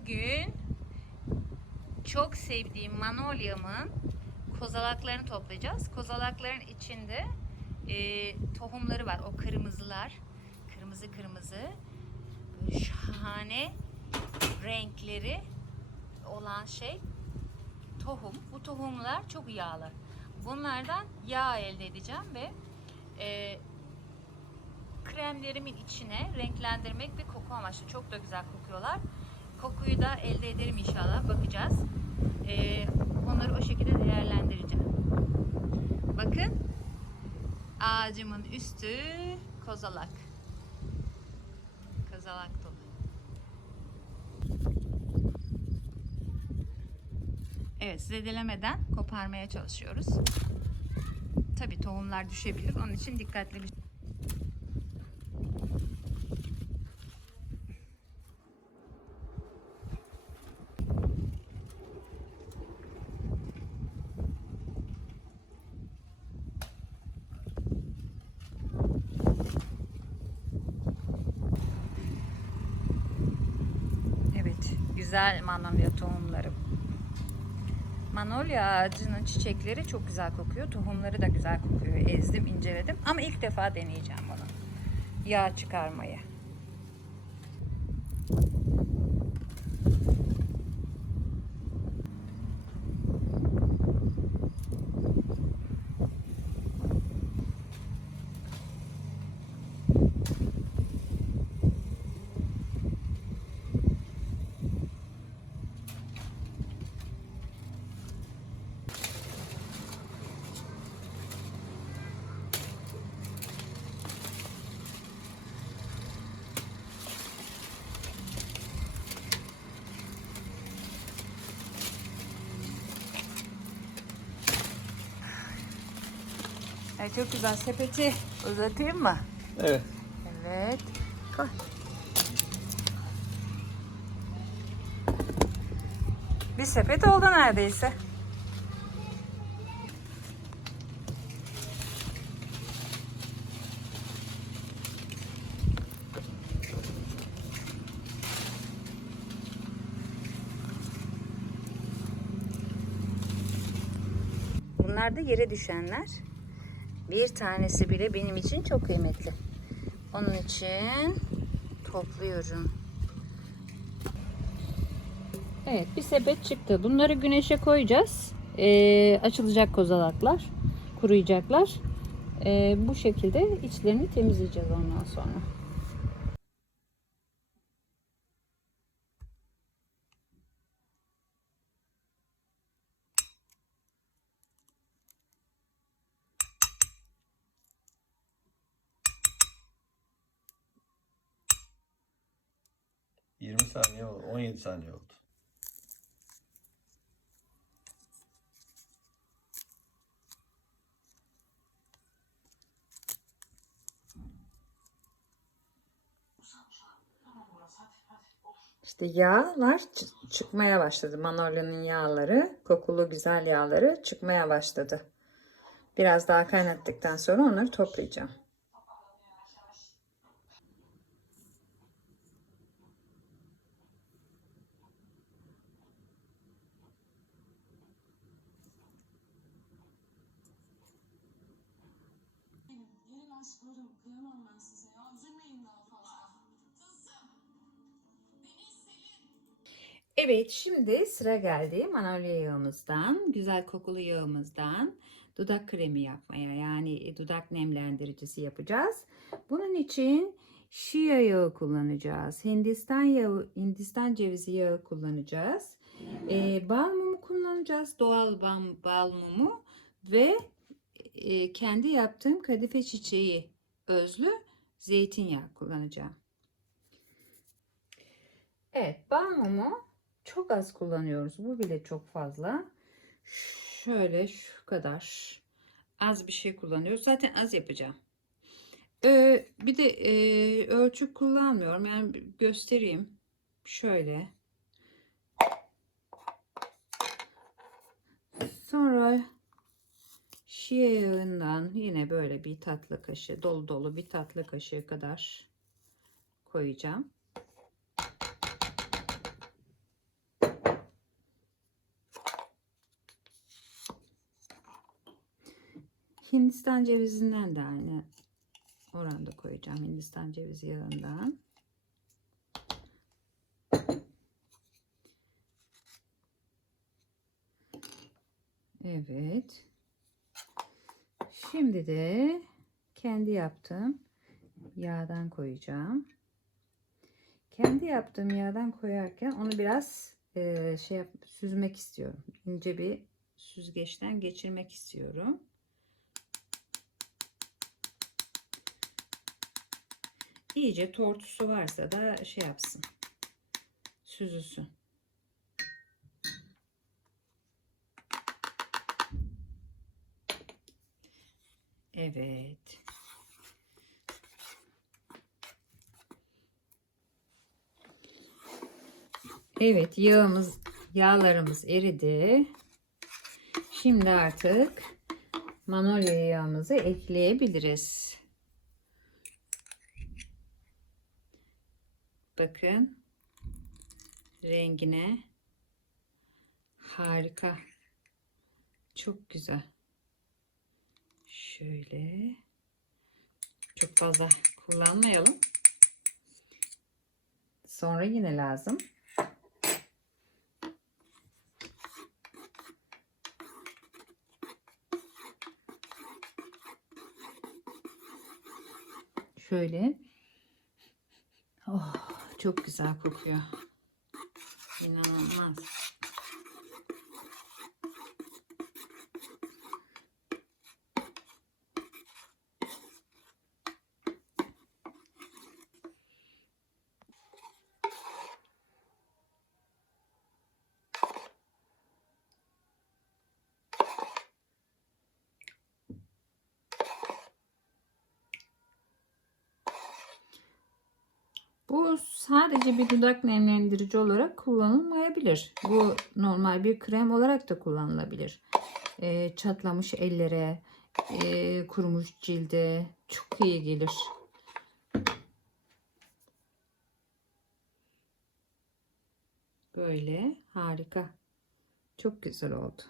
Bugün çok sevdiğim manolyamın kozalaklarını toplayacağız. Kozalakların içinde e, tohumları var. O kırmızılar. Kırmızı kırmızı. Şahane renkleri olan şey tohum. Bu tohumlar çok yağlı. Bunlardan yağ elde edeceğim ve e, kremlerimin içine renklendirmek ve koku amaçlı. Çok da güzel kokuyorlar. Kokuyu da elde ederim inşallah. Bakacağız. Ee, onları o şekilde değerlendireceğim. Bakın. Ağacımın üstü kozalak. Kozalak dolu. Evet zedelemeden koparmaya çalışıyoruz. Tabi tohumlar düşebilir. Onun için dikkatli bir Evet, güzel manolya tohumları. Manolya ağacının çiçekleri çok güzel kokuyor. Tohumları da güzel kokuyor. Ezdim, inceledim. Ama ilk defa deneyeceğim bunu. Yağ çıkarmayı. Evet, çok güzel. Sepeti uzatayım mı? Evet. Evet. Koy. Bir sepet oldu neredeyse. Bunlar da yere düşenler. Bir tanesi bile benim için çok kıymetli. Onun için topluyorum. Evet bir sepet çıktı. Bunları güneşe koyacağız. Ee, açılacak kozalaklar. Kuruyacaklar. Ee, bu şekilde içlerini temizleyeceğiz ondan sonra. Yirmi saniye oldu. 17 saniye oldu. İşte yağlar çı- çıkmaya başladı. Manolya'nın yağları, kokulu güzel yağları çıkmaya başladı. Biraz daha kaynattıktan sonra onları toplayacağım. Aşklarım, kıyamam ben size ya. Üzülmeyin daha fazla. Kızım, beni Selin. Evet, şimdi sıra geldi manolya yağımızdan, güzel kokulu yağımızdan dudak kremi yapmaya. Yani dudak nemlendiricisi yapacağız. Bunun için şia yağı kullanacağız. Hindistan yağı, Hindistan cevizi yağı kullanacağız. Ee, bal mumu kullanacağız. Doğal bal, bal mumu ve kendi yaptığım kadife çiçeği özlü zeytinyağı kullanacağım. Evet, bal mumu çok az kullanıyoruz. Bu bile çok fazla. Şöyle şu kadar az bir şey kullanıyoruz. Zaten az yapacağım. Ee, bir de e, ölçü kullanmıyorum. Yani göstereyim. Şöyle. Sonra Şiye yağından yine böyle bir tatlı kaşığı dolu dolu bir tatlı kaşığı kadar koyacağım. Hindistan cevizinden de aynı oranda koyacağım. Hindistan cevizi yağından. Evet. Şimdi de kendi yaptığım yağdan koyacağım. Kendi yaptığım yağdan koyarken onu biraz e, şey yap, süzmek istiyorum. İnce bir süzgeçten geçirmek istiyorum. İyice tortusu varsa da şey yapsın. Süzülsün. Evet. Evet yağımız yağlarımız eridi. Şimdi artık manolya yağımızı ekleyebiliriz. Bakın rengine harika. Çok güzel. Şöyle çok fazla kullanmayalım. Sonra yine lazım. Şöyle. Oh, çok güzel kokuyor. İnanılmaz. Bu sadece bir dudak nemlendirici olarak kullanılmayabilir. Bu normal bir krem olarak da kullanılabilir. Ee, çatlamış ellere, e, kurumuş cilde çok iyi gelir. Böyle harika. Çok güzel oldu.